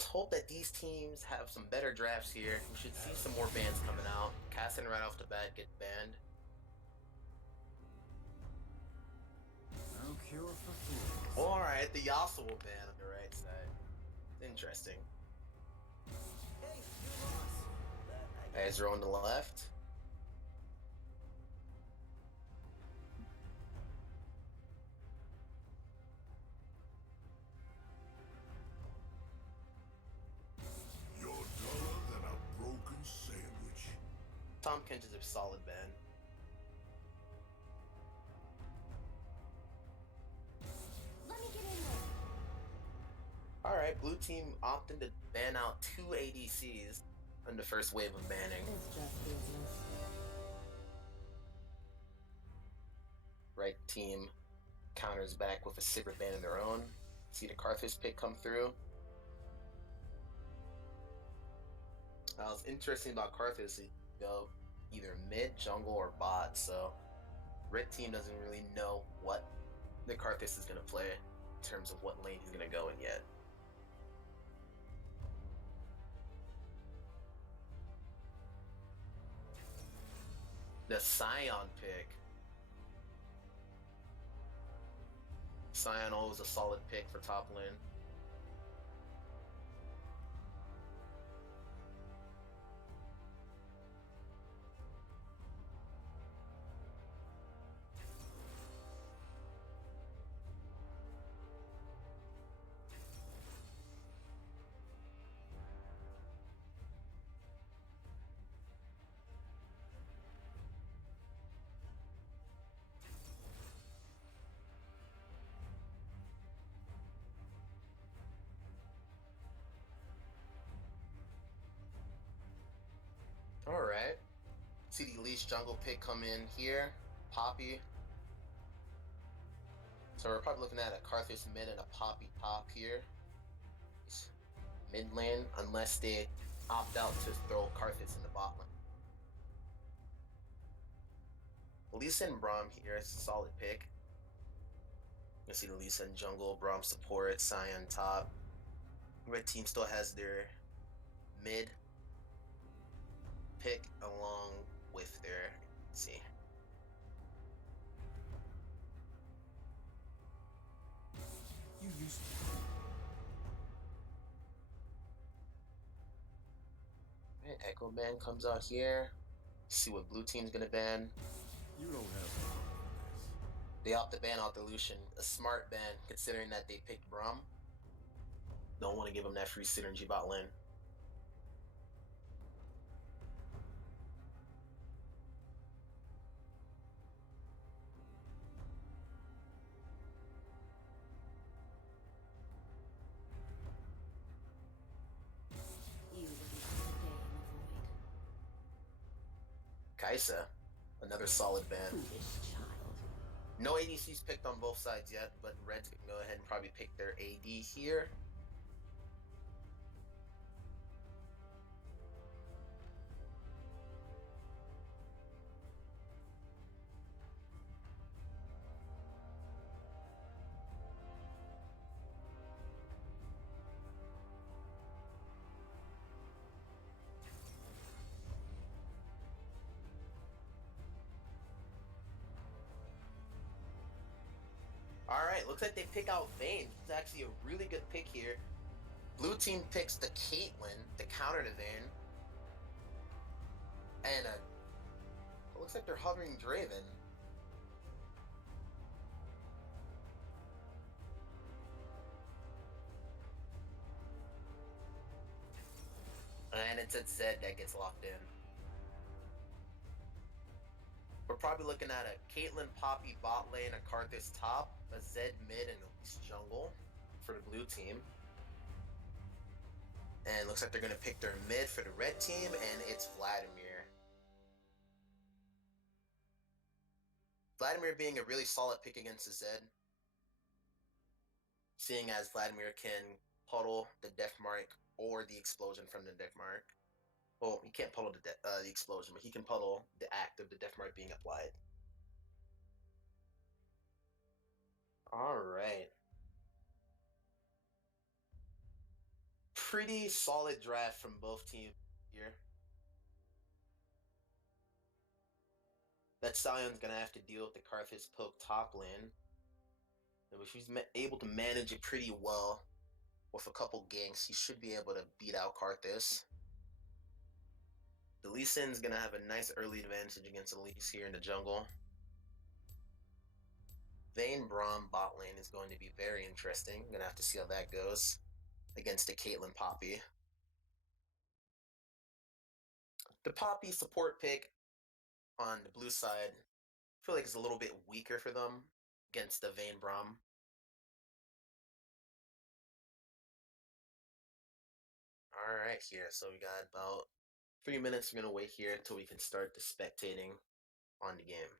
Let's hope that these teams have some better drafts here. We should see some more bans coming out. Cassin right off the bat get banned. No cure for fools. Alright, the Yasuo will ban on the right side. Interesting. Hey, you lost. But I guess Ezra on the left. You're duller than a broken sandwich. Tom Kench is a solid ban. Let me get in there. Alright, blue team opting to ban out 2 ADCs on the first wave of banning. It's just business. Right team counters back with a Sivir ban of their own. See the Karthus pick come through. What's interesting about Karthus, he go either mid, jungle, or bot, so red team doesn't really know what the Karthus is going to play in terms of what lane he's going to go in yet. The Scion pick. Scion always a solid pick for top lane. Alright. See the Elise jungle pick come in here. Poppy. So we're probably looking at a Karthus mid and a Poppy top here. Mid lane, unless they opt out to throw Karthus in the bot lane. Lisa and Braum here is a solid pick. You see the Lisa in jungle, Braum support, Scion top. Red team still has their mid pick along with their, let's see. You used to. Right, Echo ban comes out here. See what blue team's gonna ban. You don't have time for this. They opt to ban out the Lucian. A smart ban, considering that they picked Braum. Don't want to give them that free synergy bot lane. You will stay in the void. Kaisa, another solid ban. Foolish child. No ADCs picked on both sides yet, but Reds can go ahead and probably pick their AD here. Alright, looks like they pick out Vayne. It's actually a really good pick here. Blue team picks the Caitlyn to counter to Vayne. And it looks like they're hovering Draven. And it's at Zed that gets locked in. We're probably looking at a Caitlyn Poppy bot lane, a Karthus top, a Zed mid, and Elise jungle for the blue team. And looks like they're going to pick their mid for the red team, and it's Vladimir. Vladimir being a really solid pick against the Zed. Seeing as Vladimir can puddle the Death Mark or the explosion from the Death Mark. Well, he can't puddle the explosion, but he can puddle the act of the Death Mark being applied. Alright. pretty solid draft from both teams here. That Scion's gonna have to deal with the Karthus poke top lane. And if he's able to manage it pretty well with a couple ganks, he should be able to beat out Karthus. The Lee Sin's gonna have a nice early advantage against Elise here in the jungle. Vayne Braum bot lane is going to be very interesting. I'm gonna have to see how that goes against the Caitlyn Poppy. The Poppy support pick on the blue side, I feel like it's a little bit weaker for them against the Vayne Braum. Alright here, so we got about 3 minutes. We're gonna wait here until we can start the spectating on the game.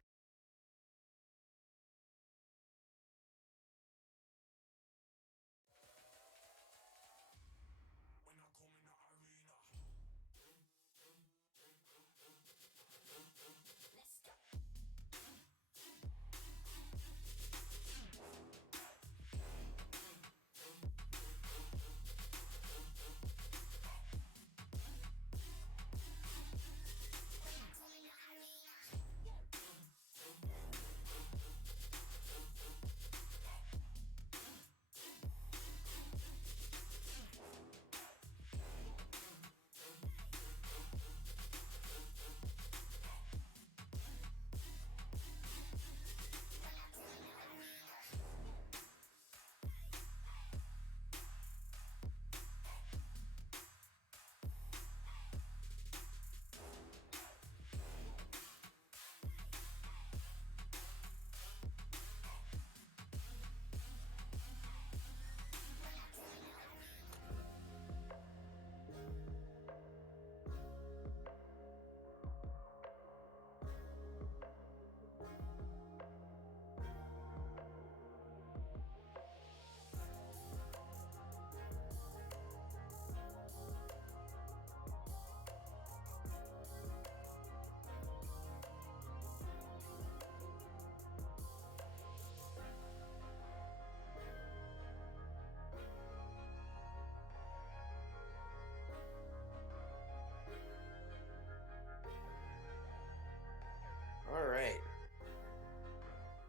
Alright.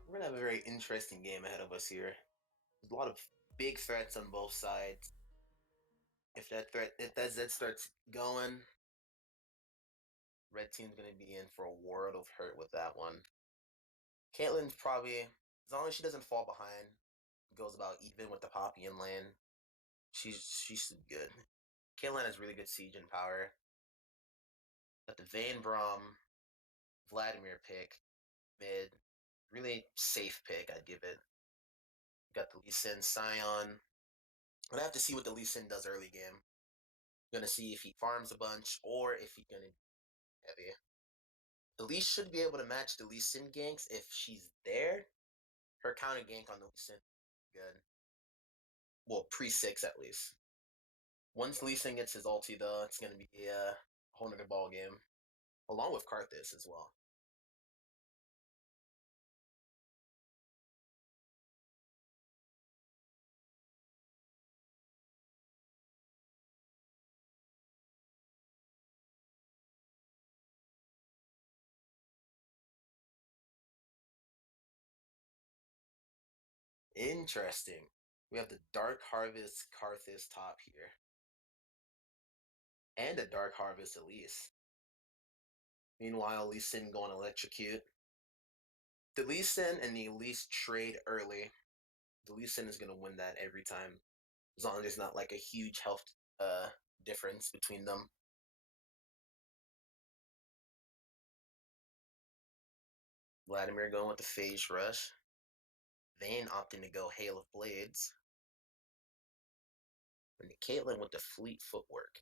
We're gonna have a very interesting game ahead of us here. There's a lot of big threats on both sides. If that Zed starts going, red team's gonna be in for a world of hurt with that one. Caitlyn's probably, as long as she doesn't fall behind, goes about even with the Poppy in lane, she's good. Caitlyn has really good siege and power. But the Vayne Braum, Vladimir pick, mid, really safe pick, I'd give it. Got the Lee Sin Scion. I'm gonna have to see what the Lee Sin does early game. I'm gonna see if he farms a bunch or if he's gonna heavy. The Lee should be able to match the Lee Sin ganks if she's there. Her counter gank on the Lee Sin good. Well, pre-6 at least. Once Lee Sin gets his ulti though, it's gonna be a whole nother ball game. Along with Karthus as well. Interesting. We have the Dark Harvest Karthus top here. And a Dark Harvest Elise. Meanwhile, Lee Sin going electrocute. The Lee Sin and the Elise trade early. The Lee Sin is going to win that every time. As long as there's not like a huge health difference between them. Vladimir going with the Phase Rush. Vayne opting to go Hail of Blades. And Caitlyn with the Fleet Footwork.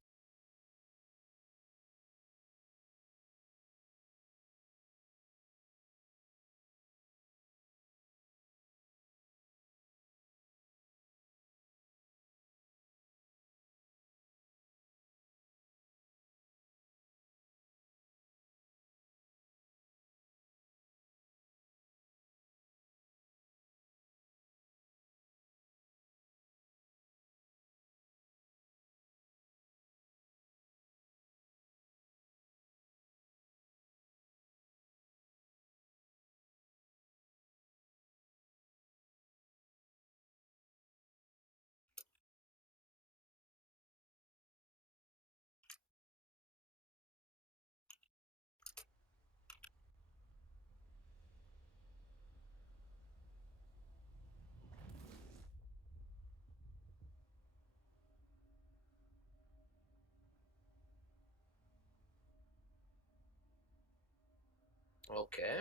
Okay.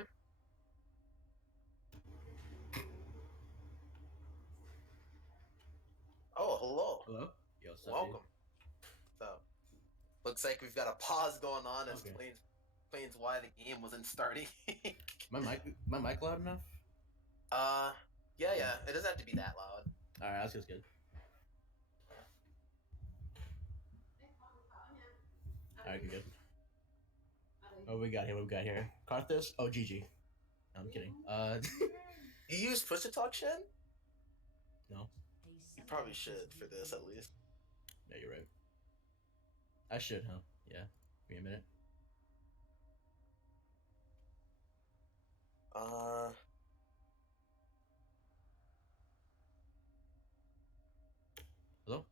Oh, hello. Hello? Yo, what's up, Welcome. So, looks like we've got a pause going on as Okay. explains why the game wasn't starting. dude? My mic loud enough? uh, yeah, it doesn't have to be that loud. Alright, that's just good. Alright, good. What we got here? What we got here? Karthus? Oh, GG. No, I'm kidding. You use push to talk, Shen? No. You probably should for this at least. Yeah, you're right. I should, huh? Yeah. Give me a minute. Hello?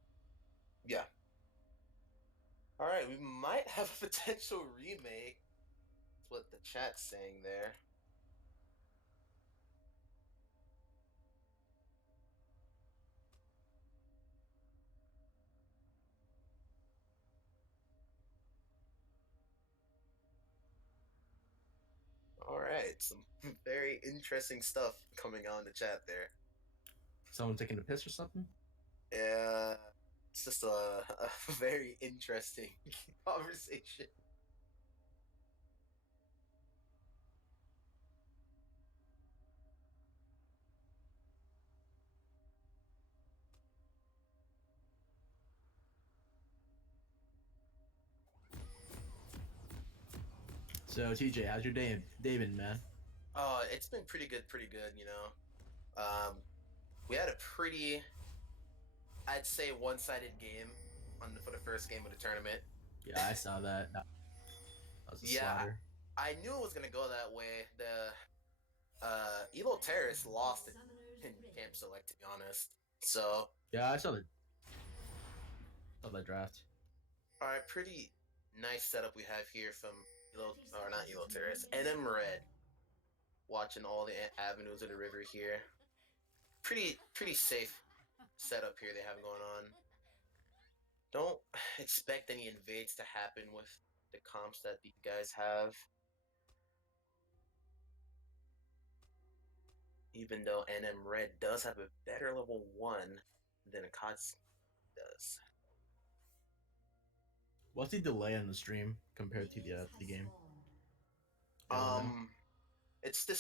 Yeah. All right, we might have a potential remake. That's what the chat's saying there. All right, some very interesting stuff coming on the chat there. Someone taking a piss or something? Yeah, it's just a very interesting conversation. So, TJ, how's your day been, man? It's been pretty good, you know. We had a pretty, I'd say, one-sided game for the first game of the tournament. Yeah, I saw that. That was a slaughter. I knew it was gonna go that way. The Elo Terrace lost in camp select, to be honest. So Yeah, I saw that draft. all right, pretty nice setup we have here from not Elo Terrace, NM Red. Watching all the avenues of the river here. Pretty safe setup here they have going on. Don't expect any invades to happen with the comps that these guys have. Even though NM Red does have a better level 1 than Akatsuki does. What's the delay on the stream compared to the game? It's the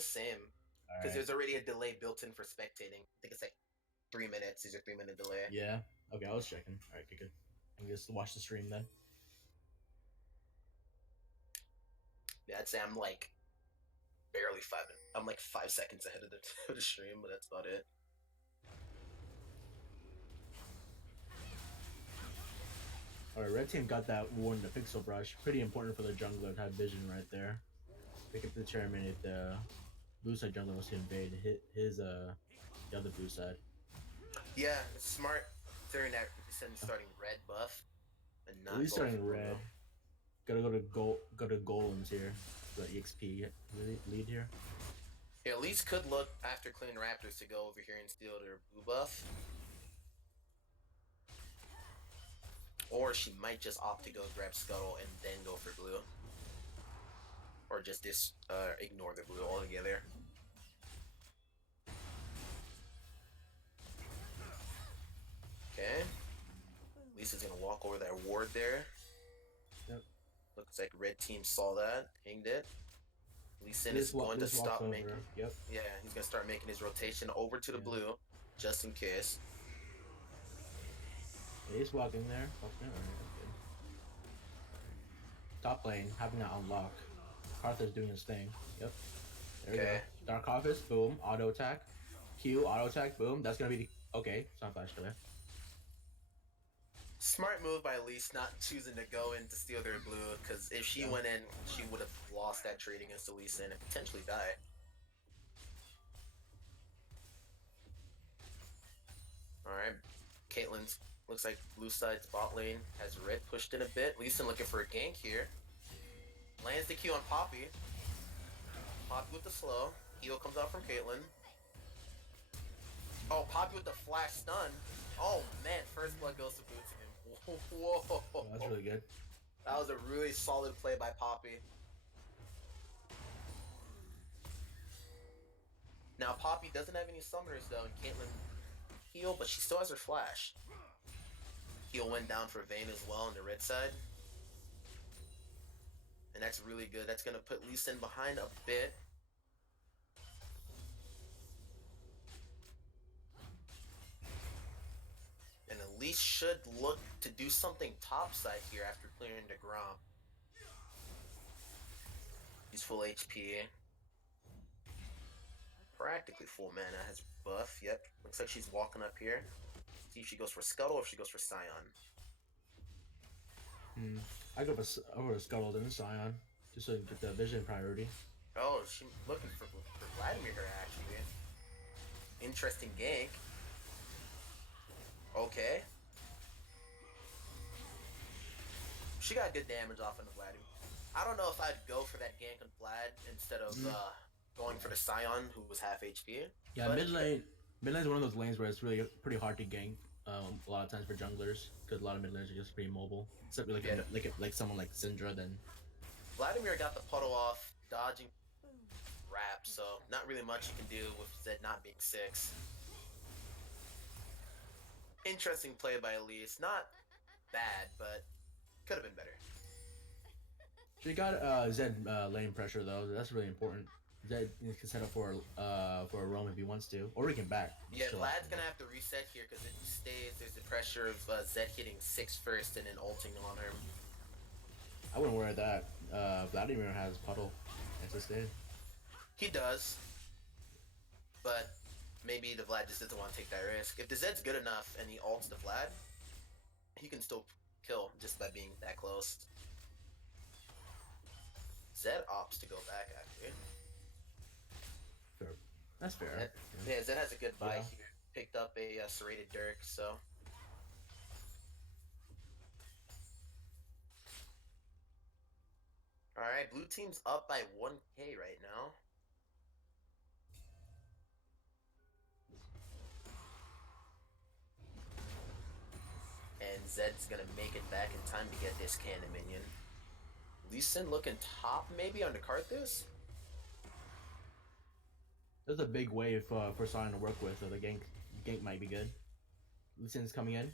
same because Alright. there's already a delay built in for spectating. I think it's like 3 minutes. There's a 3-minute delay. Yeah. Okay, I was checking. Alright, good. I'm just watch the stream then. Yeah, I'd say I'm like barely 5 minutes. I'm like 5 seconds ahead of the stream, but that's about it. Alright, red team got that Warden the Pixel Brush. Pretty important for the jungler to have vision right there. They can determine if the blue side jungler wants to invade his the other blue side. Yeah, it's smart during that starting red buff and not At least going starting for red. Gotta go to golems here. The EXP lead here. Yeah, at least could look after Clean Raptors to go over here and steal their blue buff. Or she might just opt to go grab Scuttle and then go for blue. Or just ignore the blue altogether. Okay. Lisa's gonna walk over that ward there. Yep. Looks like red team saw that, pinged it. Lee Sin is going to stop making. Yep. Yeah, he's gonna start making his rotation over to the blue, just in case. Yeah, he's walking there. Okay, alright, good. Top lane, having that unlock. Arthur's doing his thing. Yep. There we go. Dark Harvest, boom, auto attack. Q, auto attack, boom. That's gonna be the okay. It's not flash there. Smart move by Elise not choosing to go in to steal their blue, because if she went in, she would have lost that trade against Elise and potentially die. Alright, Caitlyn's looks like blue side's bot lane has red pushed in a bit. Leeson looking for a gank here. Lands the Q on Poppy. Poppy with the slow. Heal comes out from Caitlyn. Oh, Poppy with the flash stun. Oh man, first blood goes to boot to him. Whoa. Oh, that's really good. That was a really solid play by Poppy. Now Poppy doesn't have any summoners though, and Caitlyn heal, but she still has her flash. Heal went down for Vayne as well on the red side. And that's really good. That's gonna put Lee Sin behind a bit. And Elise should look to do something topside here after clearing the Grom. He's full HP. Practically full mana, has buff. Yep, looks like she's walking up here. See if she goes for Scuttle or if she goes for Scion. I go over Scuttle and Scion just so I can get the vision priority. Oh, she's looking for Vladimir here, actually. Interesting gank. Okay. She got good damage off on the Vladimir. I don't know if I'd go for that gank on Vlad instead of going for the Scion, who was half HP. Yeah, mid lane is one of those lanes where it's really pretty hard to gank. A lot of times for junglers, because a lot of mid lanes are just pretty mobile. Except like someone like Syndra, then Vladimir got the puddle off, dodging wrap, so not really much you can do with Zed not being 6. Interesting play by Elise. Not bad, but could have been better. she got Zed lane pressure though. That's really important. Zed can set up for a roam if he wants to, or he can back. Yeah, Vlad's gonna have to reset here because if he stays, there's the pressure of Zed hitting 6 first and then ulting on her. I wouldn't worry that. Vladimir has puddle. That's just it. He does, but maybe the Vlad just doesn't want to take that risk. If the Zed's good enough and he ults the Vlad, he can still kill just by being that close. Zed opts to go back actually. Fair. That's fair. Yeah, Zed has a good buy Yeah. here. Picked up a serrated Dirk, so. Alright, blue team's up by 1k right now. And Zed's gonna make it back in time to get this cannon minion. Lee Sin looking top maybe on the Karthus? There's a big wave for Scion to work with, so the gank might be good. Lee Sin's coming in.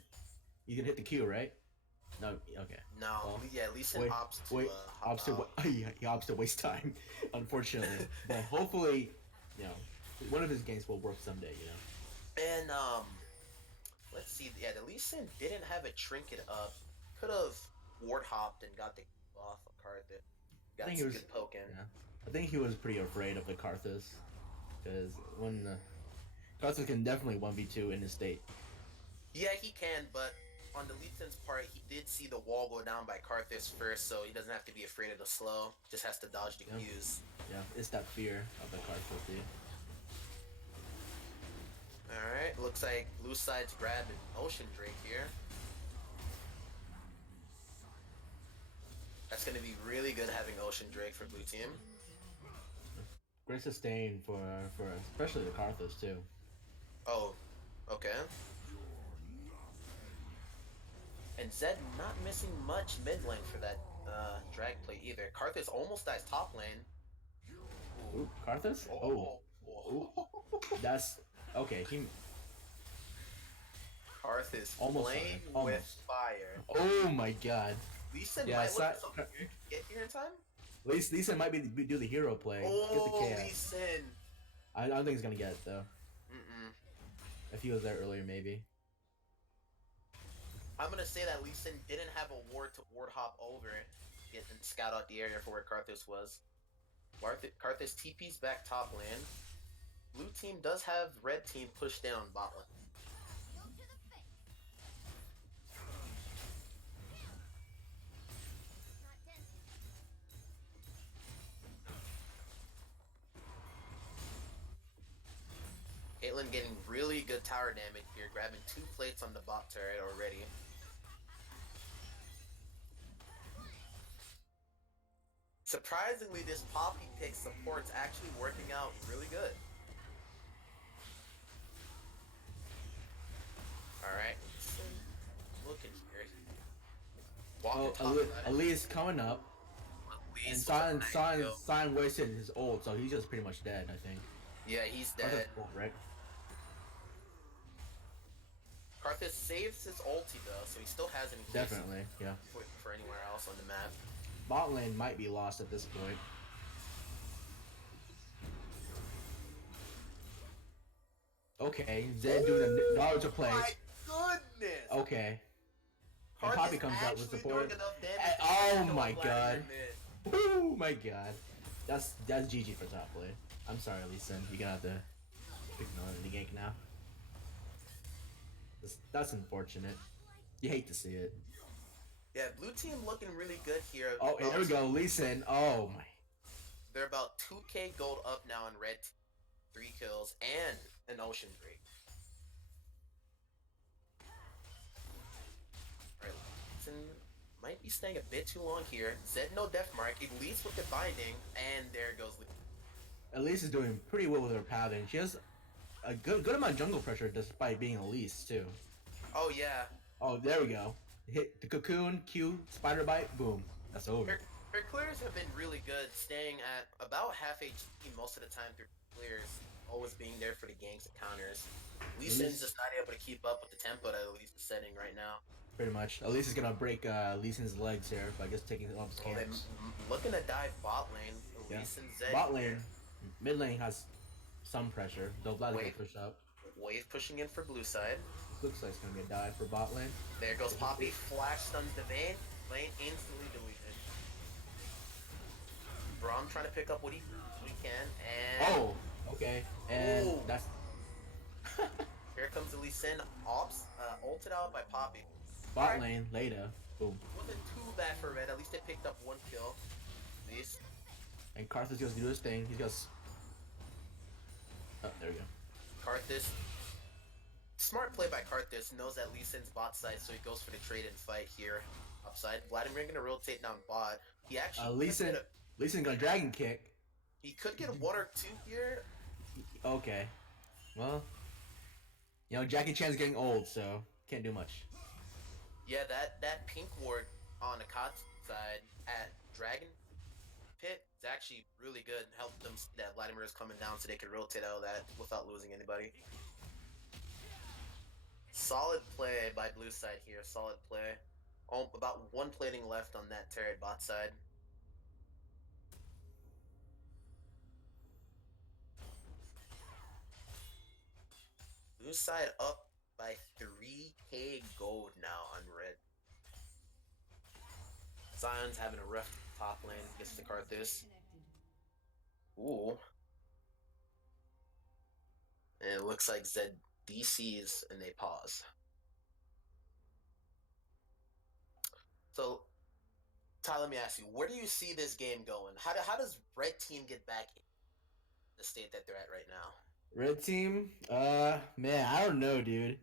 You can hit the Q, right? No, okay. No, Well, yeah, Lee Sin opts to hop opts to out. he opts to waste time, unfortunately. But hopefully, you know, one of his games will work someday. You know. And let's see. Yeah, the Lee Sin didn't have a trinket up. Could have ward hopped and got the off a card that got think some he was- good poke in. Yeah. I think he was pretty afraid of the Karthus, because when Karthus can definitely 1v2 in his state. Yeah, he can, but on the Lee Sin's part, he did see the wall go down by Karthus first, so he doesn't have to be afraid of the slow. Just has to dodge the Yeah. Qs. Yeah, it's that fear of the Karthus, dude. Alright, looks like blue side's grabbing Ocean Drake here. That's gonna be really good having Ocean Drake for blue team. Great sustain for especially the Karthus too. Oh, okay. And Zed not missing much mid lane for that drag play either. Karthus almost dies top lane. Ooh, Karthus? Oh, that's okay. He Karthus Almost playing died, with almost. fire. Oh my god. Lee Sin Yeah, might Si- look something weird to get here in time. Lisa might do the hero play. Get the Oh, Lee chaos. Sin. I don't think he's gonna get it though. Mm-mm. If he was there earlier, maybe. I'm gonna say that Lee Sin didn't have a ward to ward hop over it, get and scout out the area for where Karthus was. Karthus TP's back top lane. Blue team does have red team pushed down bot lane. Caitlyn getting really good tower damage here, grabbing 2 plates on the bot turret already. Surprisingly, this Poppy pick support's actually working out really good. Alright, looking here. Walking top side. Ali is coming up, and Elise with a nice kill. Sion wasted his ult, so he's just pretty much dead, I think. Yeah, he's Karthus dead. won't, right? Karthus saves his ulti though, so he still has an place Definitely, yeah. for anywhere else on the map. Bot lane might be lost at this point. Okay, Zed doing a Naruto play. My goodness! Okay, and Karthus Poppy comes out with actually support. doing enough damage to Oh kill my Vladimir god! mid. Oh my god! That's GG for top lane. I'm sorry, Lee Sin. You're gonna have to ignore the gank now. That's unfortunate. You hate to see it. Yeah, blue team looking really good here. Oh, and there we go, Lee Sin. Oh my. They're about 2k gold up now on red team. 3 kills and an ocean break. Alright, Leeson might be staying a bit too long here. Zed no death mark, at least with the binding, and there goes Leeson. Elise is doing pretty well with her pathing. She has a good amount of jungle pressure despite being Elise too. Oh yeah. Oh, there we go. Hit the cocoon, Q, spider bite, boom. That's over. Her clears have been really good, staying at about half HP most of the time through clears, always being there for the ganks and counters. Leeson's just not able to keep up with the tempo that Elise is setting right now. Pretty much. Elise is gonna break Lee Sin's legs here by just taking off his camps. Looking to dive bot lane. Yeah. Elise and Zed. Bot lane, mid lane has some pressure. Though Vlad's gonna push up. Wave pushing in for blue side. Looks like it's gonna get dive for bot lane. There goes Poppy. Flash stuns the Vayne. Lane instantly deleted. Braum trying to pick up what he can, and Oh, okay. And ooh. that's Here comes the Lee Sin. Ops, ulted out by Poppy. bot lane later. Boom. Wasn't too bad for red. At least they picked up 1 kill. At least. And Karthus goes to do his thing. He's got. Oh, there we go. Karthus. Smart play by Karthus. Knows that Lee Sin's bot side, so he goes for the trade and fight here. Upside. Vladimir gonna rotate down bot. He actually. Lee Sin got a dragon kick. He could get 1 or 2 here. Okay. Well, you know, Jackie Chan's getting old, so can't do much. Yeah, that pink ward on Akatsuki side at Dragon Pit is actually really good. Helped them see that Vladimir is coming down so they can rotate out of that without losing anybody. Solid play by blue side here. Solid play. Oh, about 1 plating left on that turret bot side. Blue side up by 3k gold now on red. Zion's having a rough top lane against the Karthus. Ooh. And it looks like Zed DCs and they pause. So, Ty, let me ask you, where do you see this game going? How does red team get back in the state that they're at right now? Red team, man, I don't know, dude.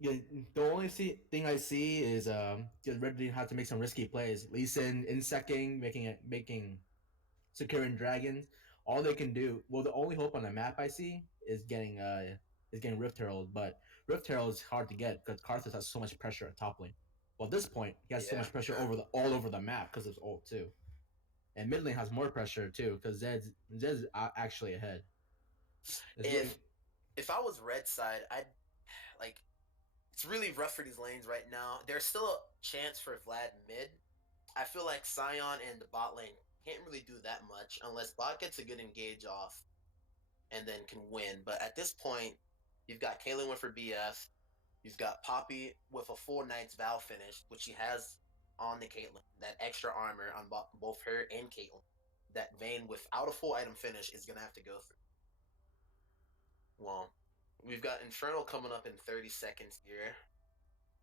Yeah, the only thing I see is red team have to make some risky plays. Lee Sin insecting, making securing dragons. All they can do, well, the only hope on the map I see is getting Rift Herald, but Rift Herald is hard to get because Karthus has so much pressure at top lane. Well, at this point, he has so much pressure all over the map because of his ult too, and mid lane has more pressure too because Zed's actually ahead. If I was red side, I'd like. It's really rough for these lanes right now. There's still a chance for Vlad mid. I feel like Sion and the bot lane can't really do that much unless bot gets a good engage off and then can win. But at this point, you've got Kaylin with her BF. You've got Poppy with a full Knight's Vow finish, which she has on the Caitlyn. That extra armor on both her and Caitlyn. That Vayne without a full item finish is going to have to go through. Well, we've got Infernal coming up in 30 seconds here.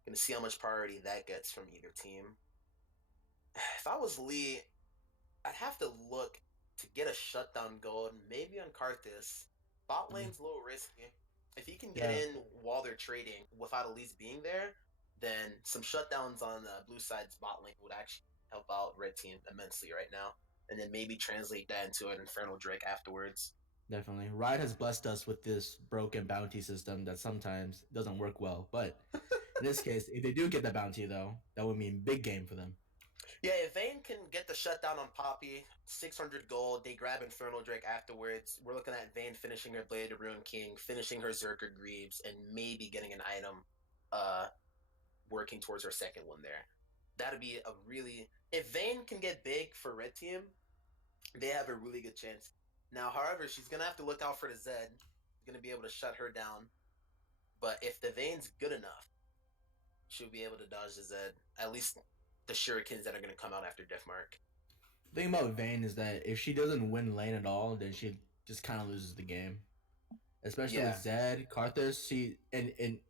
Gonna see how much priority that gets from either team. If I was Lee, I'd have to look to get a shutdown gold, maybe on Karthus. Bot lane's a little risky. If he can get in while they're trading without Elise being there, then some shutdowns on the blue side's bot lane would actually help out red team immensely right now. And then maybe translate that into an Infernal Drake afterwards. Definitely. Riot has blessed us with this broken bounty system that sometimes doesn't work well. But in this case, if they do get the bounty, though, that would mean big game for them. Yeah, if Vayne can get the shutdown on Poppy, 600 gold, they grab Infernal Drake afterwards. We're looking at Vayne finishing her Blade of Ruin King, finishing her Zerker Greaves, and maybe getting an item, uh, working towards her second one there. That'd be a really. If Vayne can get big for Red Team, they have a really good chance. Now, however, she's gonna have to look out for the Zed. She's gonna be able to shut her down. But if the Vayne's good enough, she'll be able to dodge the Zed. At least the shurikens that are gonna come out after Deathmark. The thing about Vayne is that if she doesn't win lane at all, then she just kind of loses the game. Especially Yeah. with Zed, Karthus, she in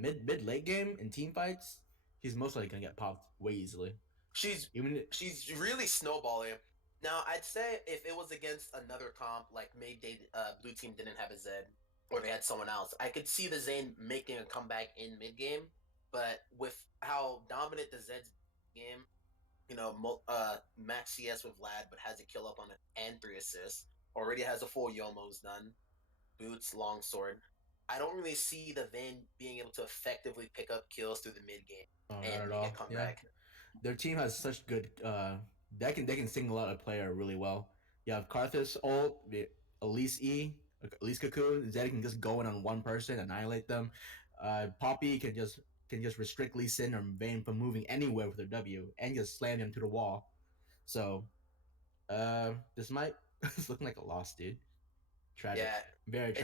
mid late game in team fights, he's most likely gonna get popped way easily. She's Even she's really snowballing. Now, I'd say if it was against another comp, like maybe blue team didn't have a Zed, or they had someone else, I could see the Zane making a comeback in mid game. But with how dominant the Zed's game, max CS with Vlad, but has a kill up on it and 3 assists, already has a full Yomo's done, boots, longsword. I don't really see the Vayne being able to effectively pick up kills through the mid game not and at make a all. Yeah, comeback. their team has such good. They can single out a player really well. You have Karthus ult, Elise E, Elise Cocoon. Zed can just go in on one person, annihilate them. Poppy can just restrict Lee Sin or Vayne from moving anywhere with her W and just slam him to the wall. So, this might it's looking like a loss, dude. Tragic, Yeah, very tragic.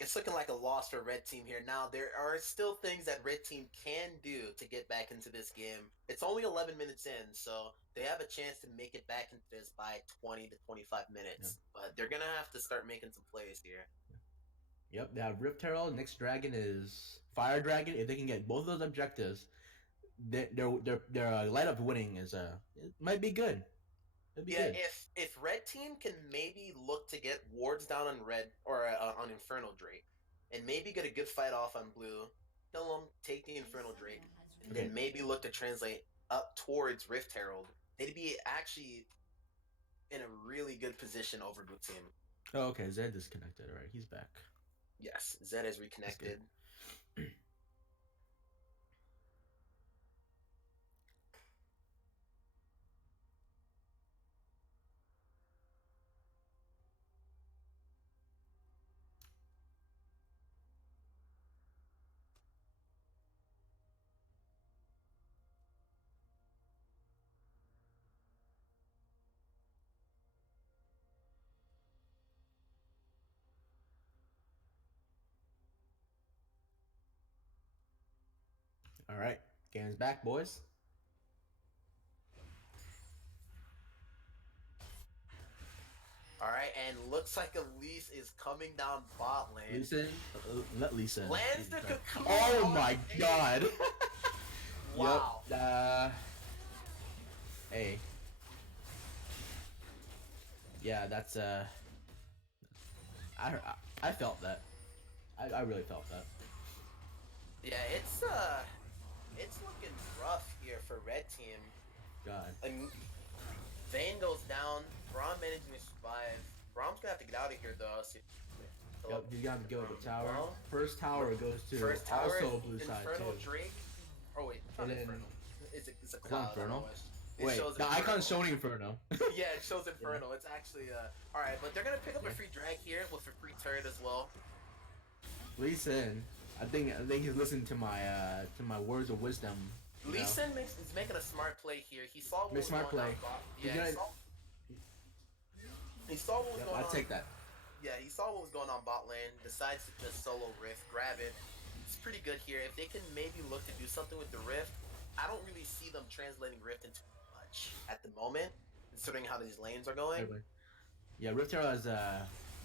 it's looking like a loss for Red Team here. Now there are still things that Red Team can do to get back into this game. It's only 11 minutes in, so they have a chance to make it back into this by 20 to 25 minutes. But they're gonna have to start making some plays here. Yep, they have Rift Herald. Next dragon is Fire Dragon. If they can get both of those objectives, their light up winning is it might be good. It'd be Yeah, good. if Red Team can maybe look to get wards down on Red or on Infernal Drake, and maybe get a good fight off on Blue, kill them, take the Infernal Drake, and Okay. then maybe look to translate up towards Rift Herald, they'd be actually in a really good position over Blue Team. Oh, okay. Zed disconnected. All right, he's back. Yes, Zed is reconnected. All right, game's back, boys. All right, and looks like Elise is coming down bot lane. Lisa, let Lisa. Lands the cocoon. Oh on my Ace. god. Wow. Yep. Hey. Yeah, that's I felt that. I really felt that. Yeah, it's looking rough here for Red Team. God. And Vayne goes down. Braum managing to survive. Braum's gonna have to get out of here though. Yep, he's got to go to the tower. Well, First tower goes to First tower, also blue side Infernal too. Drake. Oh wait, it's not And then- Infernal. It's a Is that cloud. Infernal? It Wait, shows the Infernal. icon's showing Inferno. Yeah, it shows Infernal. It's actually all right, but they're gonna pick up a free drag here with a free turret as well. Lee Sin, I think he's listening to my words of wisdom. Lee Sin is making a smart play here. He saw what Make was smart going play. on. He's Yeah, gonna- he saw what was Yep, going I'll on. take that. Yeah, he saw what was going on bot lane, decides to just solo Rift, grab it. It's pretty good here. If they can maybe look to do something with the Rift, I don't really see them translating Rift into much at the moment, considering how these lanes are going. Yeah, Rift Herald has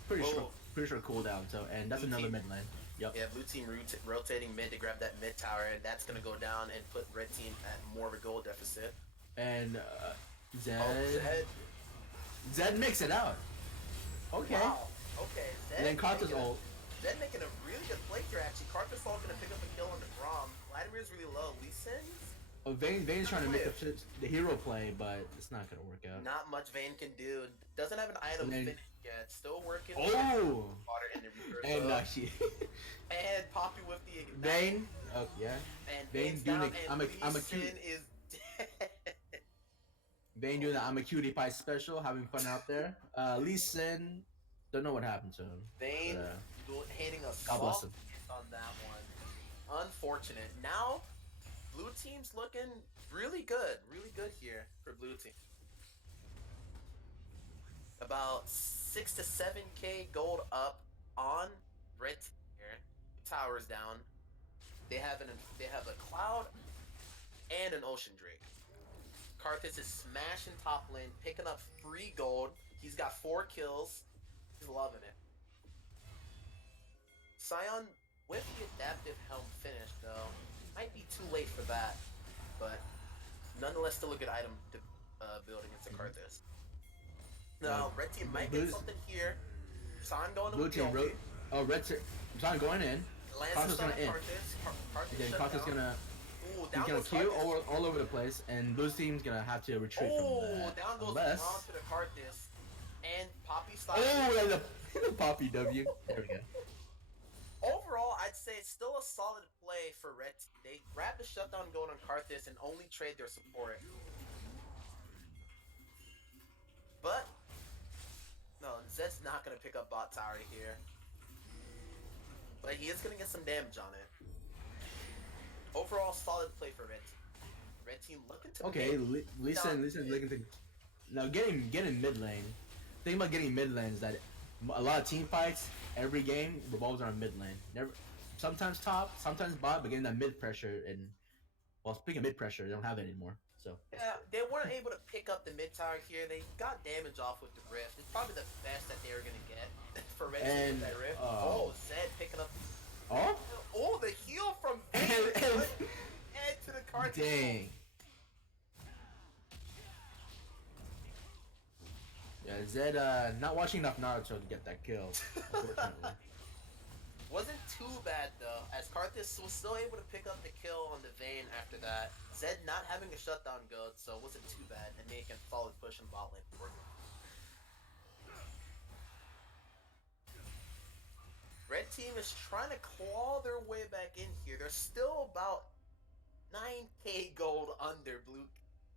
pretty Oh. short cooldown. So, and that's Blue another team. mid lane. Yep. Yeah, blue team rotating mid to grab that mid tower, and that's going to go down and put red team at more of a goal deficit. And Zed. Oh, Zed makes it out. Okay. Wow. Okay. And then Karthus ult. Zed making a really good play here, actually. Karthus ult going to pick up a kill on the Braum. Vladimir's really low. Lee Sin's Oh, Vane's trying to make the hero play, but it's not gonna work out. not much Vayne can do. Doesn't have an item And then- finished yet. Still working. Oh! Water in the reverse. And she And Poppy with the ignite. Vayne. Oh yeah. And Vayne Vayne's doing down, it- and I'm a Lee cute- Sin is dead. Vayne doing the I'm a cutie pie special, having fun out there. Lee Sin, don't know what happened to him. Vayne But, hitting a God bless soft him. hit on that one. Unfortunate. Now, blue team's looking really good here for blue team. About 6 to 7K gold up on red team here. Towers down. They have a cloud and an ocean drake. Karthus is smashing top lane, picking up free gold. He's got 4 kills. He's loving it. Sion with the adaptive helm finish though, might be too late for that, but nonetheless still a good item to build against the Karthus. Now, red team might get something here. Sion going to Blue team, red team. Sion going in. Karthus gonna in. Then Karthus gonna. He's gonna Q all over the place, and blue team's gonna have to retreat from that. Down goes Unless... Ron to the Karthus, and Poppy stops. Oh, and the Poppy W. There we go. Overall, I'd say it's still a solid play for red team. They grab the shutdown going on Karthus and only trade their support. But no, Zed's not gonna pick up bot tower here. But he is gonna get some damage on it. Overall, solid play for red team. Red team looking to Lee Sin looking to now getting mid lane. The thing about getting mid lane is that a lot of team fights every game revolves around mid lane. Never, sometimes top, sometimes bot, but getting that mid pressure. And well, speaking of mid pressure, they don't have it anymore. So yeah, they weren't able to pick up the mid tower here. They got damage off with the rift. It's probably the best that they were gonna get for red team with that rift. Zed picking up. Oh, the heal from Vayne and to the card. Dang. Yeah, Zed not watching enough Naruto to get that kill, unfortunately. Wasn't too bad though, as Karthus was still able to pick up the kill on the Vayne after that. Zed not having a shutdown go, so it wasn't too bad, and making a solid push in bot lane for him. Red team is trying to claw their way back in here. They're still about 9K gold under blue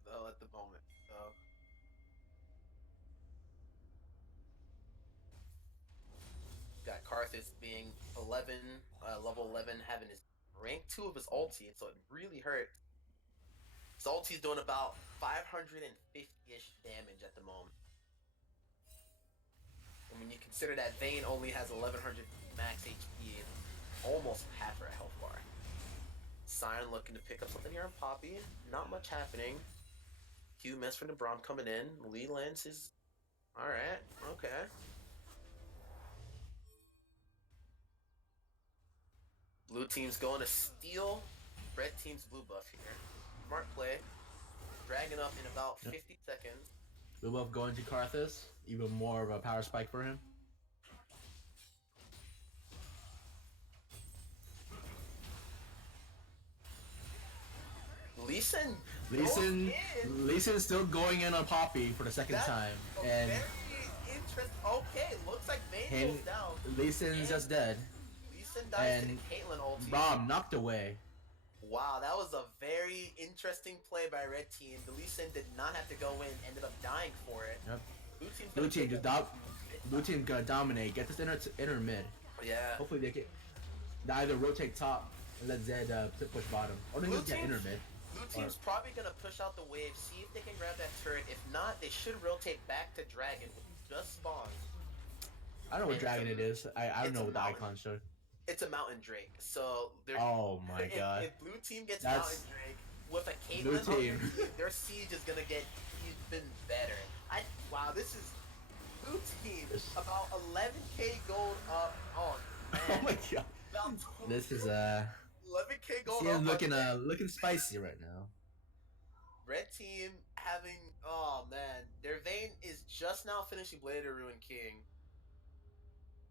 though at the moment. So got Karthus being 11, level 11, having his rank 2 of his ulti, so it really hurt. His ulti's doing about 550-ish damage at the moment. And when you consider that Vayne only has 1100 max HP and almost half her health bar. Sion looking to pick up something here on Poppy. Not much happening. Q mess from the Braum coming in. Lee Lance is... Alright, okay. Blue team's going to steal red team's blue buff here. Smart play. Dragging up in about 50 seconds. Blue buff going to Karthus. Even more of a power spike for him. Lee Sin still going in on Poppy for the second time. And very interesting. Okay, looks like Vayne goes down. Lee Sin's just dead. Lee Sin dies to the Caitlyn ulti. Braum knocked away. Wow, that was a very interesting play by red team. The Lee Sin did not have to go in, ended up dying for it. Yep. Blue team's gonna dominate. Get this inner mid. Yeah. Hopefully they can either rotate top and let Zed push bottom, or they can get inner mid. Blue team's probably gonna push out the wave, see if they can grab that turret. If not, they should rotate back to Dragon, which just spawned. I don't know what Dragon it is. I don't know what the icon showed. It's a Mountain Drake. So oh my god. If blue team gets Mountain Drake with a Caitlyn on their team, their siege is gonna get even better. Wow, this is blue team about 11K gold up. Oh man. Oh my god. This is 11K gold up. Looking spicy right now. Red team having, oh man, their Vayne is just now finishing Blade of Ruin King.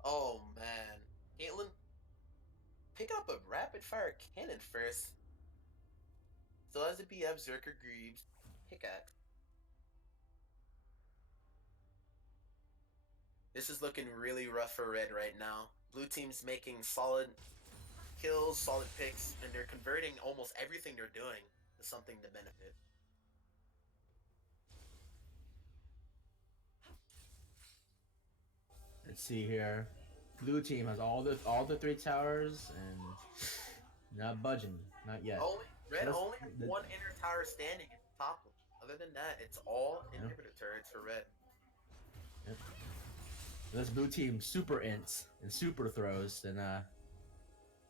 Oh man. Caitlyn, pick up a rapid fire cannon first. So as it be Berserker Greaves, pickaxe. This is looking really rough for red right now. Blue team's making solid kills, solid picks, and they're converting almost everything they're doing to something to benefit. Let's see here. Blue team has all the 3 towers and not budging, not yet. Red Let's- only has the- one inner tower standing at the top. Other than that, it's all Yeah. inhibitor turrets for red. This blue team super ints and super throws, then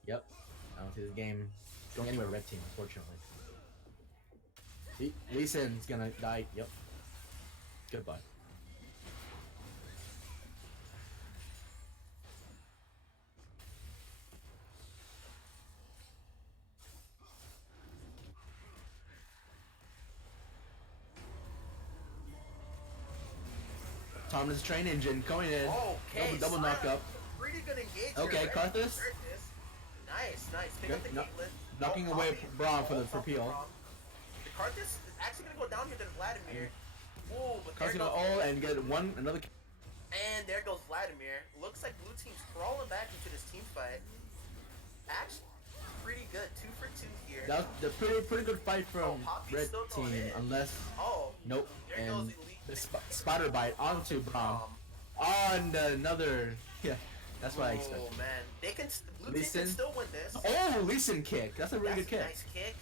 yep. I don't see this game going anywhere. Red team, unfortunately. Lee Sin's gonna die. Yep. Goodbye. Thomas train engine going in. Okay, Double knock Sion, up. pretty good engage. Okay, here, Karthus. Nice. Pick up the Good. Caitlyn. Knocking away Poppy. Braum for the Poppy peel. Braum. The Karthus is actually gonna go down here to Vladimir. Whoa, but there Karthus goes, gonna ult and get another. and there goes Vladimir. Looks like blue team's crawling back into this team fight. Actually, pretty good. 2 for 2 here. That was the pretty good fight from Poppy's red still going team, in. unless Oh, nope. there goes And Elite. the spider bite onto Braum. On another. Yeah, that's what I expected. Oh man, they can. Blue Lee team can Sin. still win this. Oh, Lee Sin kick. That's a really That's good kick. Nice kick.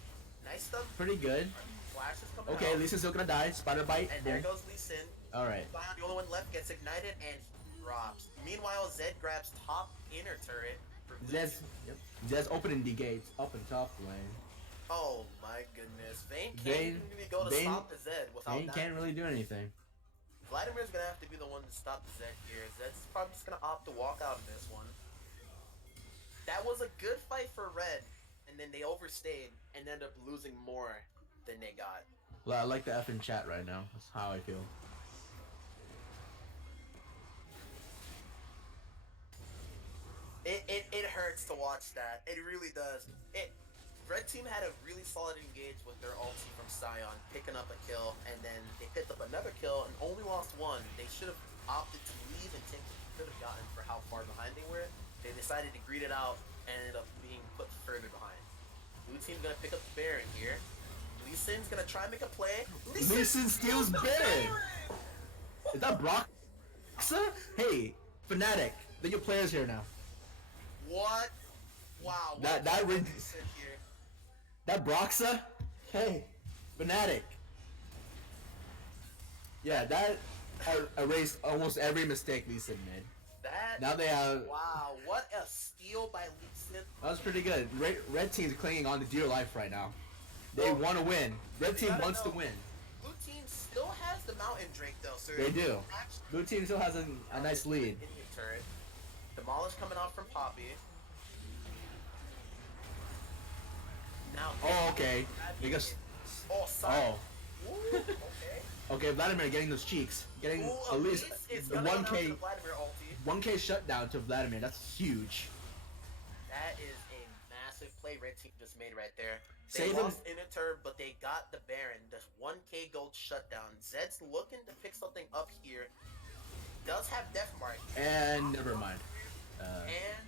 Nice stuff. Pretty good. Flash is coming Okay, out. Lee Sin's still gonna die. Spider bite. And there goes Lee Sin. All right. Sion, the only one left, gets ignited and he drops. Meanwhile, Zed grabs top inner turret for blue Zed's, team. yep. Zed's opening the gates up and top lane. Oh my goodness. Vayne can't Vayne- even really go to Vayne- stop the Zed without He that. can't really do anything. Vladimir's gonna have to be the one to stop the Zed here. Zed's probably just gonna opt to walk out of this one. That was a good fight for Red, and then they overstayed and ended up losing more than they got. Well, I like the F in chat right now. That's how I feel. It hurts to watch that. It really does. Red team had a really solid engage with their ulti from Sion, picking up a kill, and then they picked up another kill and only lost one. They should have opted to leave and take what they could have gotten for how far behind they were. They decided to greet it out and ended up being put further behind. Blue team's gonna pick up the Baron here. Lee Sin's gonna try and make a play. Lee Sin steals Baron! Is that Brock? Hey, Fnatic, they're your players here now. What? Wow. That Lee rid- Sin here. That Broxa? Hey, Fnatic. Yeah, that erased almost every mistake Lee Sin made. That. Now they have. Wow, what a steal by Lee Sin. That was pretty good. Red team's clinging on to dear life right now. They Well, want to win. Red you team gotta wants to know. win. Blue team still has the Mountain Drake though, so They do. actually Blue team still has a nice lead. Indian turret. Demolish coming out from Poppy. Now. Oh, okay. Because Oh, Sion. oh, Ooh, okay. okay. Vladimir getting those cheeks, getting Ooh, at least is the gonna 1K announce the Vladimir ulti. 1K shutdown to Vladimir. That's huge. That is a massive play Red team just made right there. They Save him. lost in a turn, but they got the Baron. The 1K gold shutdown. Zed's looking to pick something up here. Does have Death Mark. And never mind. And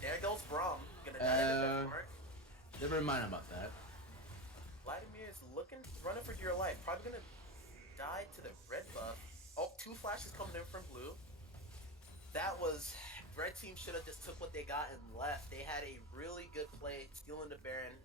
there goes Braum. Gonna die to Death Mark. Never mind about that. Vladimir is running for dear life. Probably gonna die to the red buff. Oh, 2 flashes coming in from blue. That was... Red team should have just took what they got and left. They had a really good play, stealing the Baron.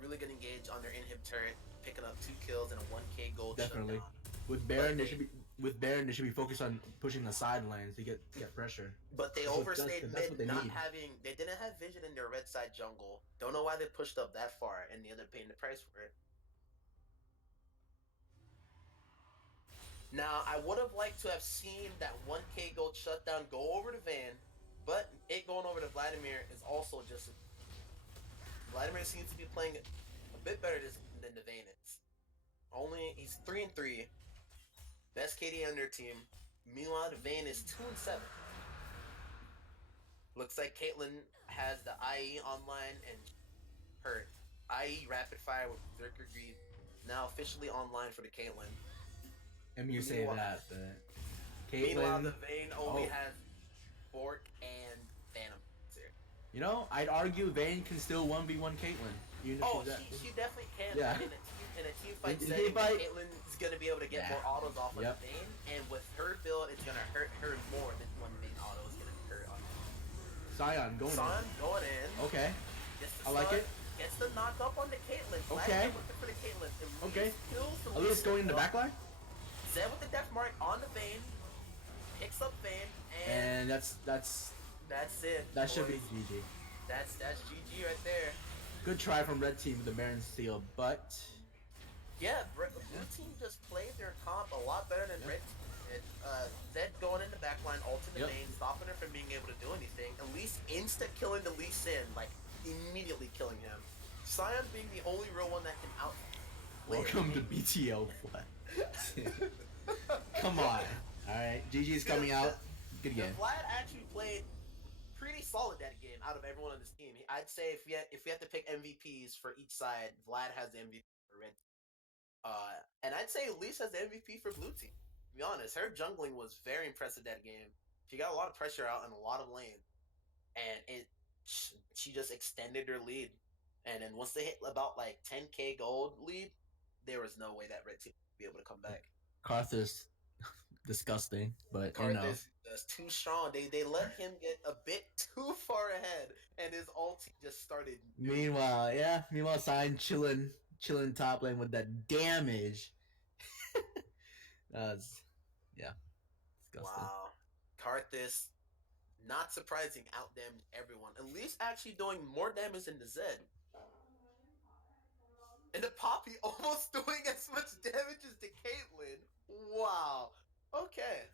Really good engage on their inhib turret, picking up 2 kills and a 1K gold Definitely. shutdown. With Baron, they should be focused on pushing the side lanes to get pressure. But they That's what overstayed that's what mid, they not need. having... They didn't have vision in their red side jungle. Don't know why they pushed up that far, and they ended up paying the price for it. Now, I would have liked to have seen that 1K gold shutdown go over to Van, but it going over to Vladimir is also just... Vladimir seems to be playing a bit better than the Van is. He's 3-3. Best KD on their team. Meanwhile, the Van is 2-7. Looks like Caitlyn has the IE online and her IE Rapid Fire with Berserker Greed now officially online for the Caitlyn. And you say Meanwhile- that, but Meanwhile, Caitlyn, the Vayne only Oh. has Bork and Phantom. you know, I'd argue Vayne can still 1v1 Caitlyn. Even if Oh, she's that. she definitely can. Yeah. In in a team fight In a setting, team fight? Caitlyn's gonna be able to get Nah. more autos off of Yep. the Vayne, and with her build, it's gonna hurt her more than one Vayne auto is gonna hurt on Scion going Son going in. in. Okay. Gets the I like stun, it. Gets the knock up on the Caitlyn. Okay. Looking for the Caitlyn. Okay. Kills the At least going in the back line. Zed with the death mark on the Vayne. Picks up Vayne, And that's it. that should be boys. GG. That's GG right there. Good try from red team with the Baron steal, but Yeah, blue team just played their comp a lot better than red team. And Zed going in the back line, ulting the Vayne, stopping her from being able to do anything. At least insta killing the Lee Sin, like immediately killing him. Sion being the only real one that can out. welcome to BTL flat. Come on. Alright, GG's coming out. Good game. Vlad actually played pretty solid that game out of everyone on this team. I'd say if we had to pick MVPs for each side, Vlad has the MVP for red. And I'd say Elise has the MVP for blue team. To be honest, her jungling was very impressive that game. She got a lot of pressure out in a lot of lane, and she just extended her lead. And then once they hit about like 10k gold lead, there was no way that red team would be able to come back. Karthus, disgusting, but you know. Karthus is too strong. They let him get a bit too far ahead, and his ulti just started. Meanwhile, Sign chilling top lane with that damage. That's disgusting. Wow, Karthus, not surprising, outdamaged everyone. At least actually doing more damage than the Zed. And the Poppy almost doing as much damage as the Caitlyn. Wow. Okay.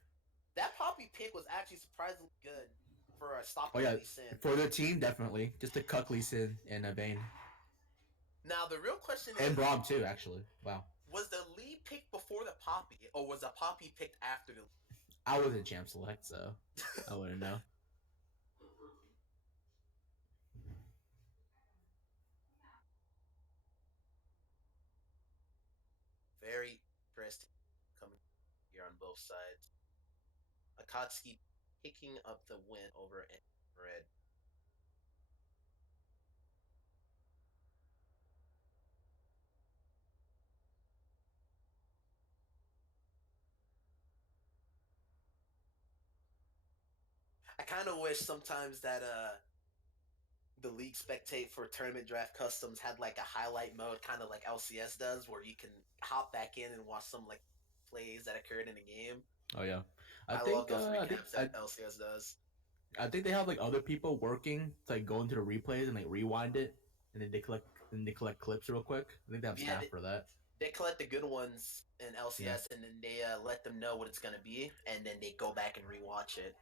That Poppy pick was actually surprisingly good for stopping Lee Sin. For the team, definitely. Just to cuck Lee Sin and Vayne. Now, the real question is... And Braum, too, actually. Wow. Was the Lee picked before the Poppy, or was the Poppy picked after the Lee? I wasn't champ select, so I wouldn't know. Very interesting coming here on both sides. Akatsuki picking up the win over red. I kind of wish sometimes that the league spectate for tournament draft customs had like a highlight mode, kind of like LCS does, where you can hop back in and watch some like plays that occurred in a game. Oh yeah, I love those recaps that LCS does. I think they have like other people working to like go into the replays and like rewind it, and then they collect clips real quick. I think they have staff for that. They collect the good ones in LCS, and then they let them know what it's gonna be, and then they go back and rewatch it.